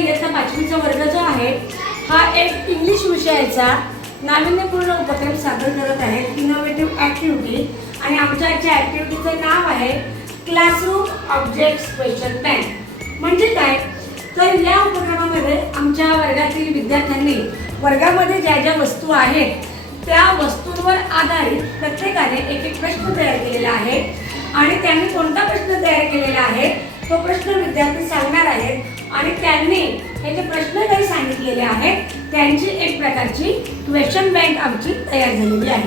इयत्ता 5वीचा वर्ग जो आहे हा एक इंग्लिश विषयाचा नाविन्यपूर्ण उपक्रम सादर करत आहे, इनोव्हेटिव्ह ॲक्टिव्हिटी. आणि आमच्या आजच्या ॲक्टिव्हिटीचं नाव आहे क्लासरूम ऑब्जेक्ट्स क्वेश्चन बँक. म्हणजे काय तर या उपक्रमामध्ये आमच्या वर्गातील विद्यार्थ्यांनी वर्गामध्ये ज्या ज्या वस्तू आहेत त्या वस्तूंवर आधारित प्रत्येकाने एक एक प्रश्न तयार केलेला आहे आणि त्यांनी कोणता प्रश्न तयार केलेला आहे तो प्रश्न विद्यार्थी सांगणार आहेत आणि त्यांनी हे जे प्रश्न काही सांगितलेले आहेत त्यांची एक प्रकारची क्वेश्चन बँक आमची तयार झालेली आहे.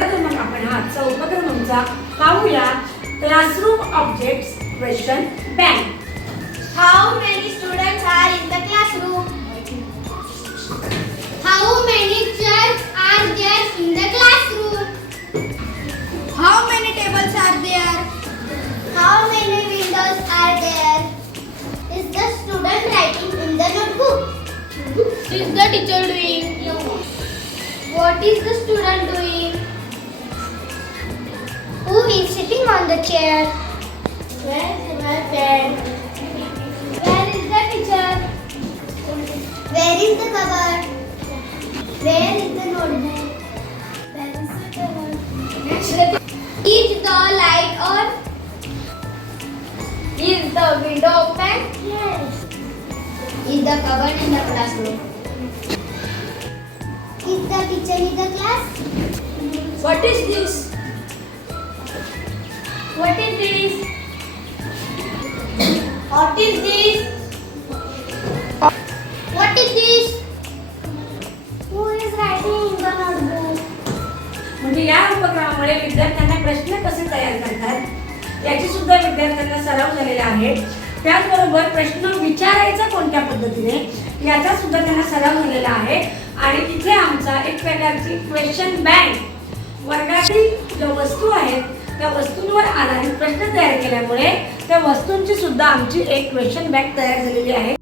तर मग आपण हा आजचा उपक्रम आमचा पाहूया, classroom objects question bank. How many students are in the classroom? How many chairs are there in the classroom? How many tables are there? How many windows are there? Is the student writing in the notebook? Is the teacher doing? What is the student doing? Who is sitting on the chair? Where is my pen? Where is the teacher? Where is the cupboard? Where is the notebook? Where is the cupboard? Is the light on? Is the window open? Yes. Is the cupboard in the classroom? Is the teacher in the class? What is this? What is this? What is this? What is this? Who is writing in the notebook? म्हणजे या उपक्रमामुळे विद्यार्थ्यांना प्रश्न कसे तयार करतात याची सुद्धा विद्यार्थ्यांना सराव झालेला आहे. त्याचबरोबर प्रश्न विचारायचा कोणत्या पद्धतीने याचा सुद्धा त्यांना सराव झालेला आहे. आणि इथे आमचा एक प्रकारची क्वेश्चन बँक वर्गातील ज्या वस्तू आहेत त्या वस्तूंवर आधारित प्रश्न तयार केल्यामुळे त्या वस्तूंची सुद्धा आमची एक क्वेश्चन बँक तयार झालेली आहे.